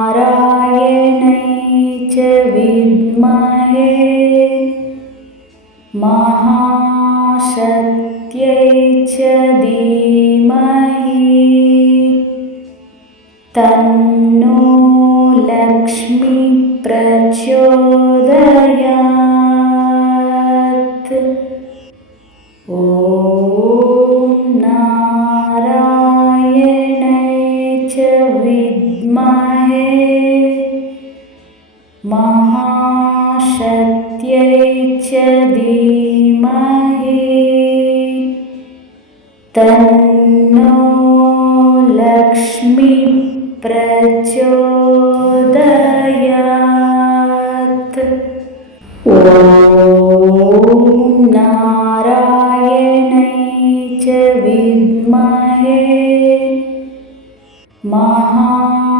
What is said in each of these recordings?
नारायणै च विद्महे महाशक्त्यै च धीमहि तन्नो लक्ष्मी प्रचोदयात्। नारायणै च विद्महे महाशक्त्यै च धीमहि तन्नो लक्ष्मी प्रचोदयात्। नारायणै च विद्महे महाशक्त्यै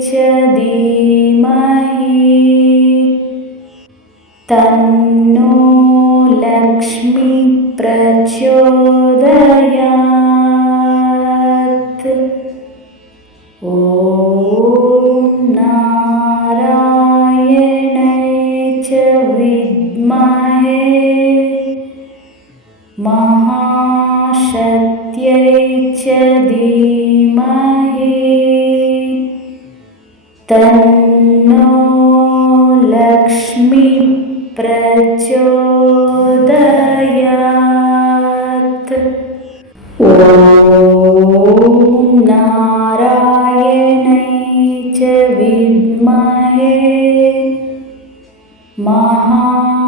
च धीमहि तन्नो लक्ष्मी प्रचोदयात्। नारायणै च विद्महे महाशक्त्यै च धीमहि तन्नो लक्ष्मी प्रचोदयात्। नारायणै च विद्महे महाशक्त्यै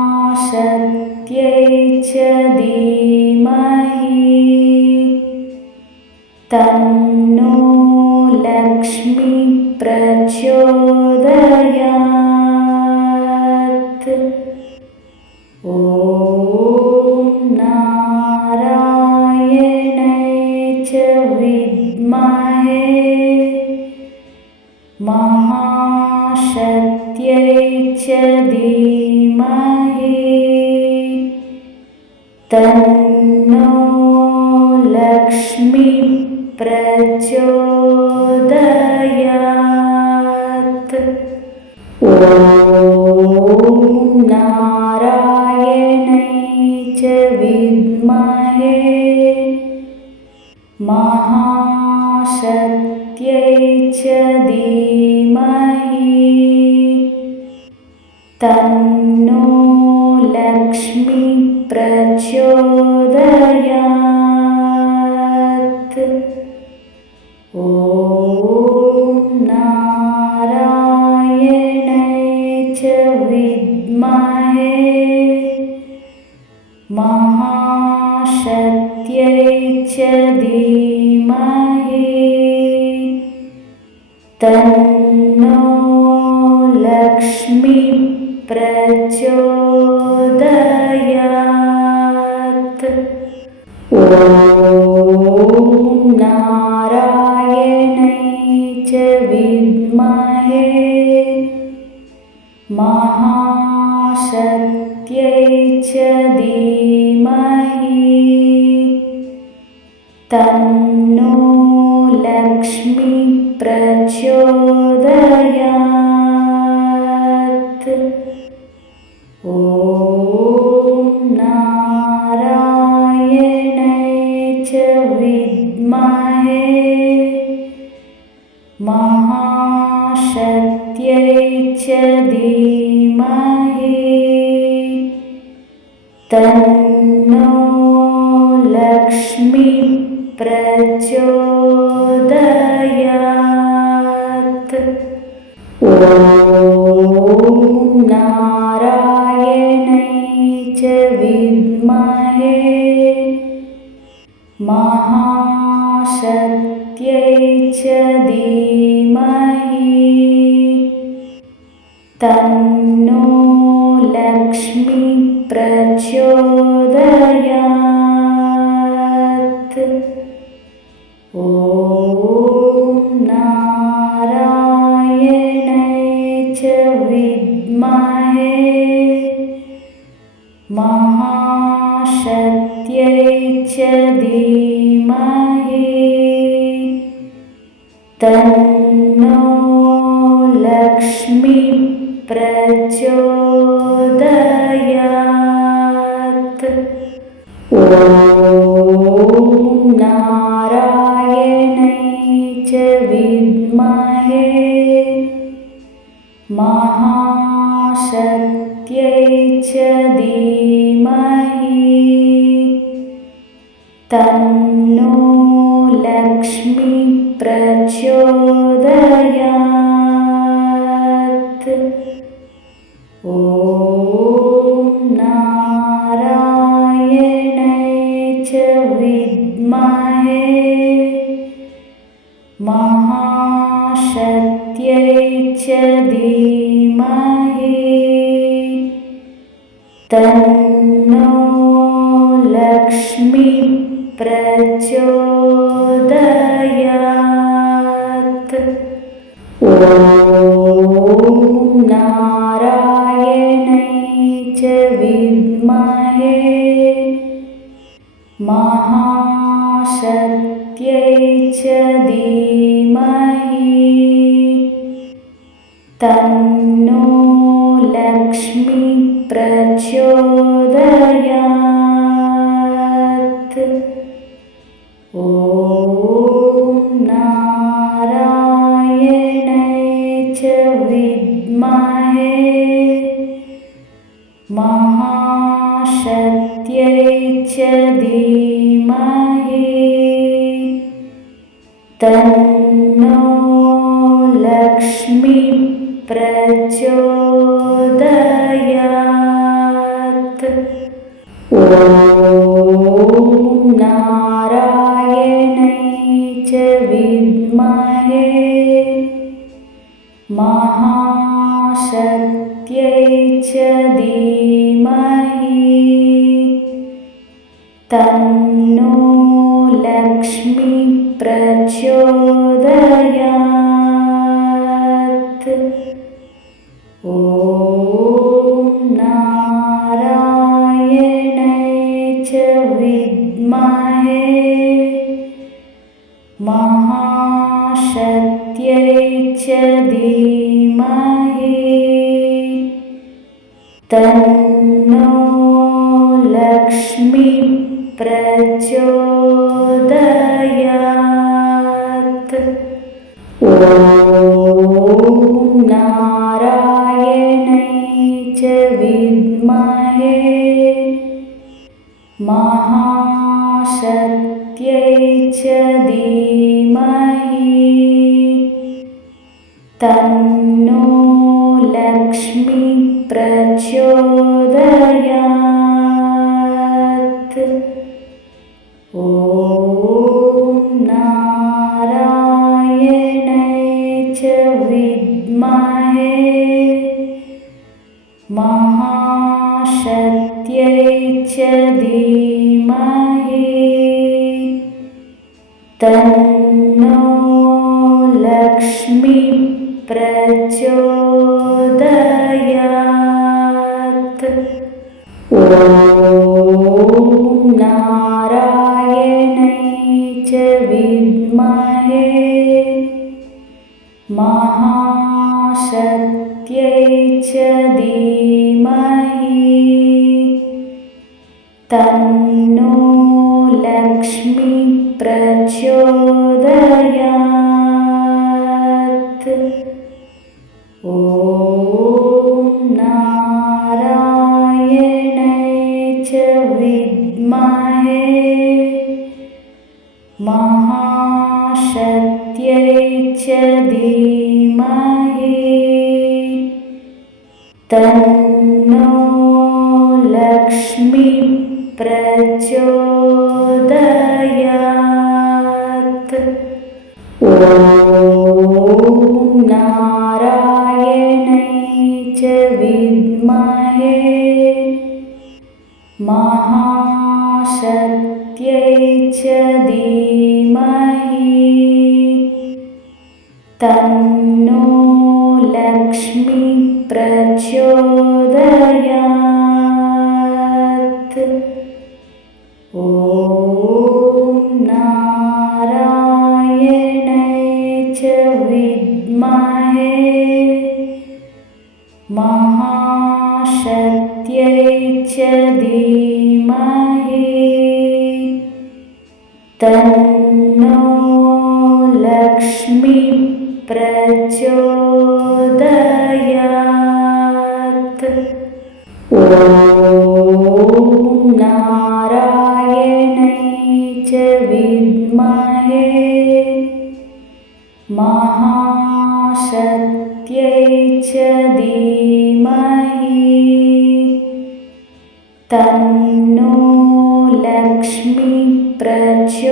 च धीमहि तन्नो लक्ष्मी प्रचोदयात्। नारायणै च विद्महे महाशक्त्यै च धीमहि तन्नो लक्ष्मी प्रचोदयात्। नारायणै च विद्महे महाशक्त्यै च धीमहि तन्नो लक्ष्मी प्रचोदयात्। नारायणै च विद्महे महाशक्त्यै च धीमहि तन्नो लक्ष्मी प्रचोदयात्। नारायणै च विद्महे महाशक्त्यै च धीमहि तन्नो लक्ष्मी प्रचोदयात्। नारायणै च विद्महे महाशक्त्यै च धीमहि तन्नो लक्ष्मी प्रचोदयात्। नारायणै च विद्महे महाशक्त्यै च धीमहि तन्नो लक्ष्मी प्रचोदयात्। नारायणै च विद्महे महाशक्त्यै च धीमहि तन्नो लक्ष्मी प्रचोदयात्। ॐ नारायणै च विद्महे महाशक्त्यै च धीमहि तन्नो लक्ष्मी प्रचोदयात्। ॐ नारायणै च विद्महे महाशक्त्यै च धीमहि तन्नो लक्ष्मी प्रचोदयात्। ॐ नारायणै च विद्महे महाशक्त्यै च धीमहि तन्नो लक्ष्मी प्रचोदयात्। ॐ नारायणै च विद्महे महाशक्त्यै च धीमहि तन्नो लक्ष्मी प्रचोदयात्। ॐ नारायणै च विद्महे महाशक्त्यै च धीमहि तन्नो लक्ष्मी प्रचोदयात्। ॐ नारायणै च विद्महे महाशक्त्यै च धीमहि तन्नो लक्ष्मी प्रचोदयात्। ॐ नारायणै च विद्महे महाशक्त्यै च धीमहि तन्नो लक्ष्मी प्रचोदयात्। ॐ नारायणै च विद्महे महाशक्त्यै च धीमहि तन्नो लक्ष्मी प्रचोदयात्। ॐ नारायणै च विद्महे महाशक्त्यै च धीमहि तन्नो लक्ष्मी प्रचोदयात्। ॐ नारायणै च विद्महे महाशक्त्यै च धीमहि तन्नो लक्ष्मी प्रचोदयात्। ॐ नारायणै च विद्महे महाशक्त्यै च धीमहि तन्नो लक्ष्मी प्रचोदयात्। ॐ नारायणै च तन्नो लक्ष्मी प्रचोदयात्। ॐ नारायणै च विद्महे महाशक्त्यै च धीमहि तन्नो लक्ष्मी प्रचोदयात्।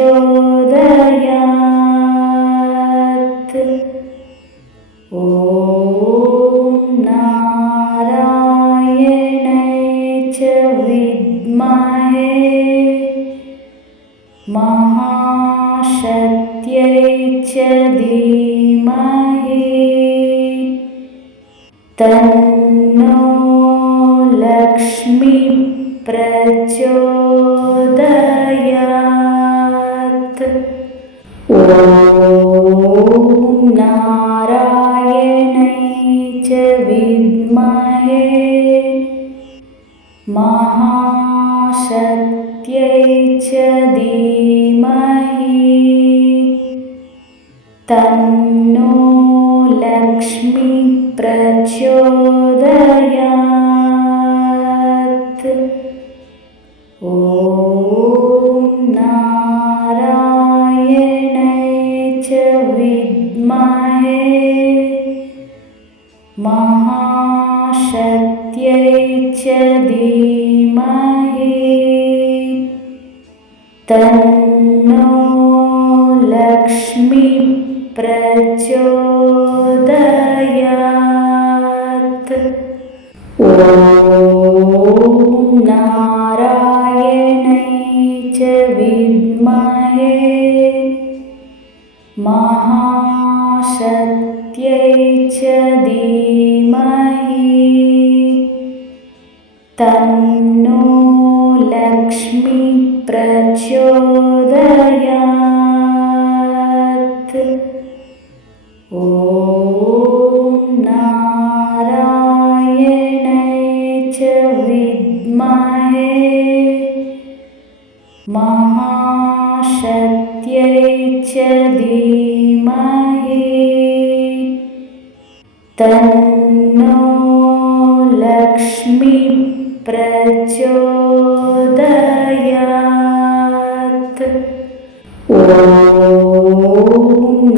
ॐ नारायणै च विद्महे महाशक्त्यै च धीमहि तन्नो लक्ष्मी प्रचोदयात्। ॐ नारायणै च विद्महे महाशक्त्यै च धीमहि तन्नो लक्ष्मी प्रचोदयात्। ॐ नारायणै च विद्महे महाशक्त्यै च धीमहि तन्नो लक्ष्मी प्रचोदयात्। ॐ नारायणै च विद्महे महाशक्त्यै च धीमहि तन्नो लक्ष्मी प्रचोदयात्। ॐ नारायणै च विद्महे महाशक्त्यै च धीमहि तन्नो लक्ष्मी प्रचोदयात्। ॐ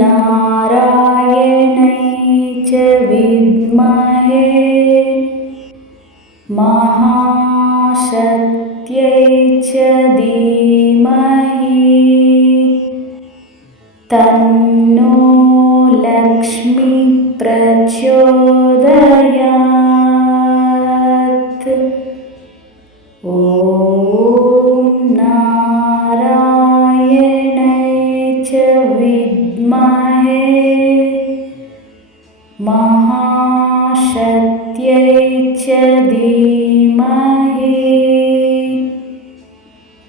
नारायणै च विद्महे महाशक्त्यै च धीमहि तन्नो लक्ष्मी प्रचोदयात्। ॐ नारायणै च विद्महे महाशक्त्यै च धीमहि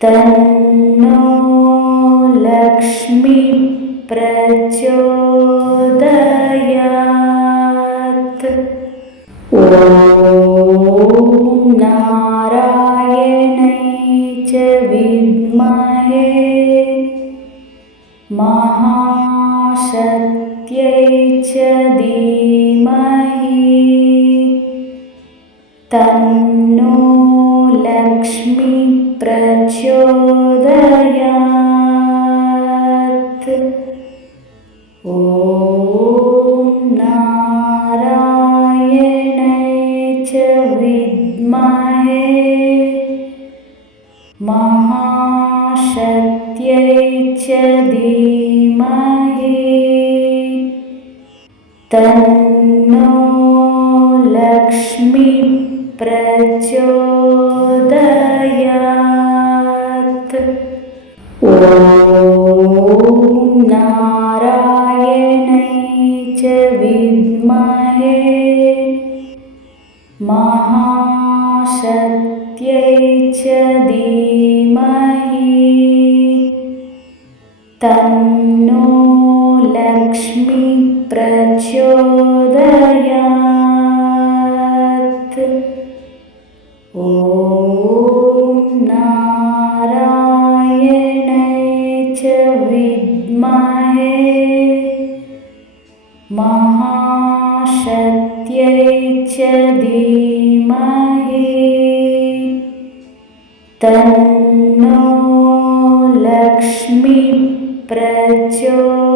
तन्नो लक्ष्मी प्रचोदयात्। ॐ नारायणै च विद्महे महाशक्त्यै च धीमहि तन्नो लक्ष्मी प्रचोदयात्। ॐ नारायणै च विद्महे महाशक्त्यै च धीमहि तन्नो लक्ष्मी प्रचोदयात्। ॐ नारायणै च विद्महे महाशक्त्यै च धीमहि तन्नो लक्ष्मी प्रचोदयात्। ॐ नारायणै च विद्महे महाशक्त्यै च धीमहि तन्नो लक्ष्मी प्रचोदयात्।